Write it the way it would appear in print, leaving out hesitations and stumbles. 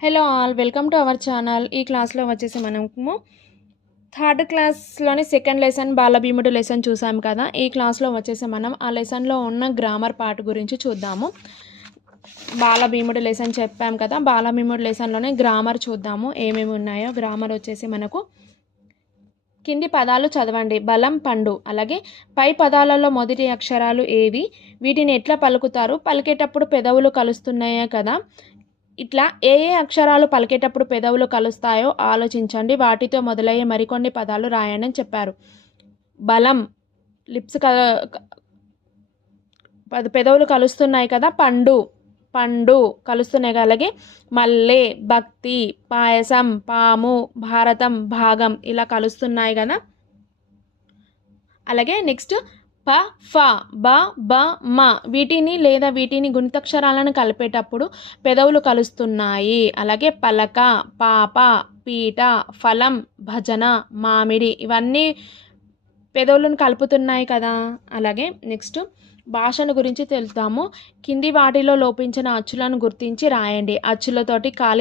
Hello all welcome to our channel. ఈ క్లాస్లో వచ్చేసి మనము థర్డ్ క్లాస్లోని సెకండ్ లెసన్ బాలభీముడు లెసన్ చూసాం కదా. ఈ క్లాస్లో వచ్చేసి మనం ఆ లెసన్లో ఉన్న గ్రామర్ పార్ట్ గురించి చూద్దాము. బాలభీముడు లెసన్ చెప్పాం కదా, బాలభీముడు లెసన్లోనే గ్రామర్ చూద్దాము ఏమేమి ఉన్నాయో. గ్రామర్ వచ్చేసి మనకు కింది పదాలు చదవండి. బలం, పండు. అలాగే పై పదాలలో మొదటి అక్షరాలు ఏవి, వీటిని ఎట్లా పలుకుతారు, పలికేటప్పుడు పెదవులు కలుస్తున్నాయే కదా. ఇట్లా ఏ ఏ అక్షరాలు పలికేటప్పుడు పెదవులు కలుస్తాయో ఆలోచించండి. వాటితో మొదలయ్యే మరికొన్ని పదాలు రాయండి అని చెప్పారు. బలం, లిప్స్ పెదవులు కలుస్తున్నాయి కదా. పండు, పండు కలుస్తున్నాయి కదా. అలాగే మల్లె, భక్తి, పాయసం, పాము, భారతం, భాగం ఇలా కలుస్తున్నాయి కదా. అలాగే నెక్స్ట్ ప, ఫ, బ, బ, మ వీటిని లేదా వీటిని గుణితక్షరాలను కలిపేటప్పుడు పెదవులు కలుస్తున్నాయి. అలాగే పలక, పాప, పీట, ఫలం, భజన, మామిడి ఇవన్నీ పెదవులను కలుపుతున్నాయి కదా. అలాగే నెక్స్ట్ భాషను గురించి తెలుద్దాము. కింది వాటిలో లోపించిన అచ్చులను గుర్తించి రాయండి. అచ్చులతోటి ఖాళీ